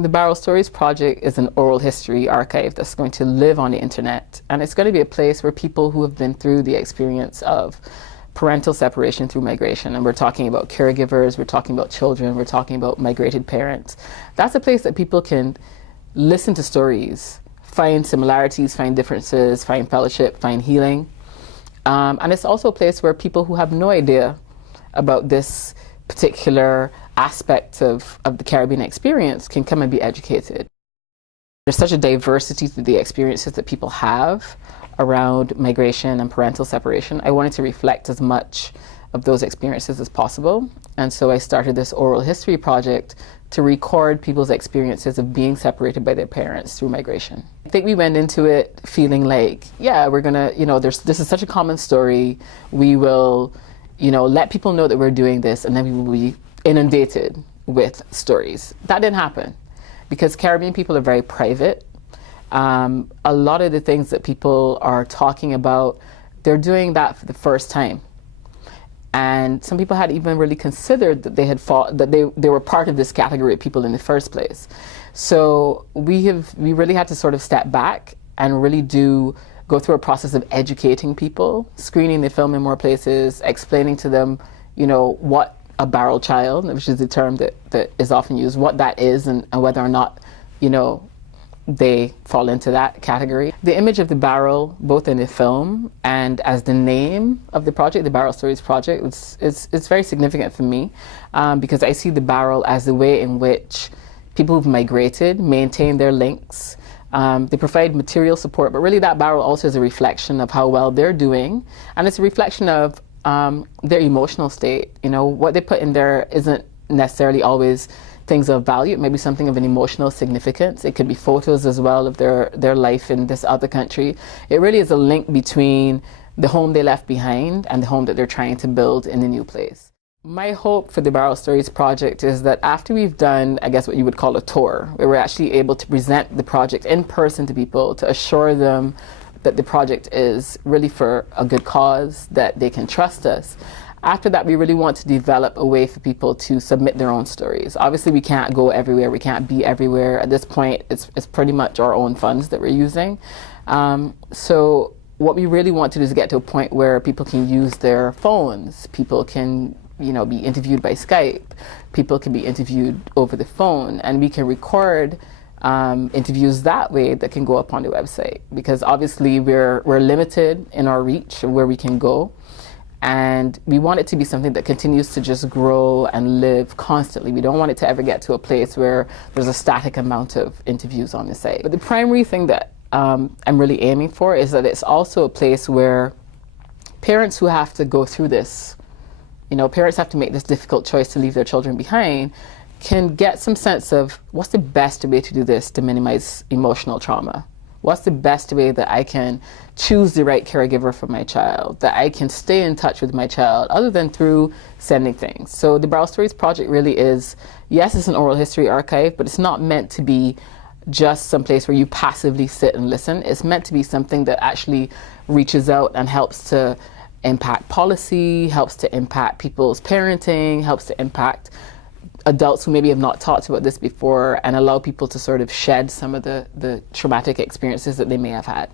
The Barrel Stories Project is an oral history archive that's going to live on the internet, and it's going to be a place where people who have been through the experience of parental separation through migration, and we're talking about caregivers, we're talking about children, we're talking about migrated parents. That's a place that people can listen to stories, find similarities, find differences, find fellowship, find healing. And it's also a place where people who have no idea about this particular aspect of the Caribbean experience can come and be educated. There's such a diversity to the experiences that people have around migration and parental separation. I wanted to reflect as much of those experiences as possible. And so I started this oral history project to record people's experiences of being separated by their parents through migration. I think we went into it feeling like, yeah, we're gonna, this is such a common story. We will, let people know that we're doing this, and then we will be inundated with stories. That didn't happen because Caribbean people are very private. A lot of the things that people are talking about, they're doing that for the first time. And some people hadn't even really considered that they were part of this category of people in the first place. So we really had to sort of step back and really go through a process of educating people, screening the film in more places, explaining to them, what a barrel child, which is the term that is often used, what that is, and whether or not, they fall into that category. The image of the barrel, both in the film and as the name of the project, the Barrel Stories Project, it's very significant for me because I see the barrel as the way in which people who've migrated maintain their links. They provide material support, but really that barrel also is a reflection of how well they're doing, and it's a reflection of their emotional state. What they put in there isn't necessarily always things of value. It may be something of an emotional significance. It could be photos as well of their life in this other country. It really is a link between the home they left behind and the home that they're trying to build in the new place. My hope for the Barrel Stories Project is that after we've done, I guess what you would call a tour, where we're actually able to present the project in person to people, to assure them that the project is really for a good cause, that they can trust us. After that, we really want to develop a way for people to submit their own stories. Obviously, we can't go everywhere. We can't be everywhere. At this point, it's pretty much our own funds that we're using. So what we really want to do is get to a point where people can use their phones. People can, be interviewed by Skype. People can be interviewed over the phone, and we can record interviews that way that can go up on the website. Because obviously, we're limited in our reach of where we can go. And we want it to be something that continues to just grow and live constantly. We don't want it to ever get to a place where there's a static amount of interviews on the site. But the primary thing that I'm really aiming for is that it's also a place where parents who have to go through this, parents have to make this difficult choice to leave their children behind, can get some sense of what's the best way to do this to minimize emotional trauma. What's the best way that I can choose the right caregiver for my child, that I can stay in touch with my child, other than through sending things. So the Barrel Stories Project really is, yes, it's an oral history archive, but it's not meant to be just some place where you passively sit and listen. It's meant to be something that actually reaches out and helps to impact policy, helps to impact people's parenting, helps to impact adults who maybe have not talked about this before, and allow people to sort of shed some of the traumatic experiences that they may have had.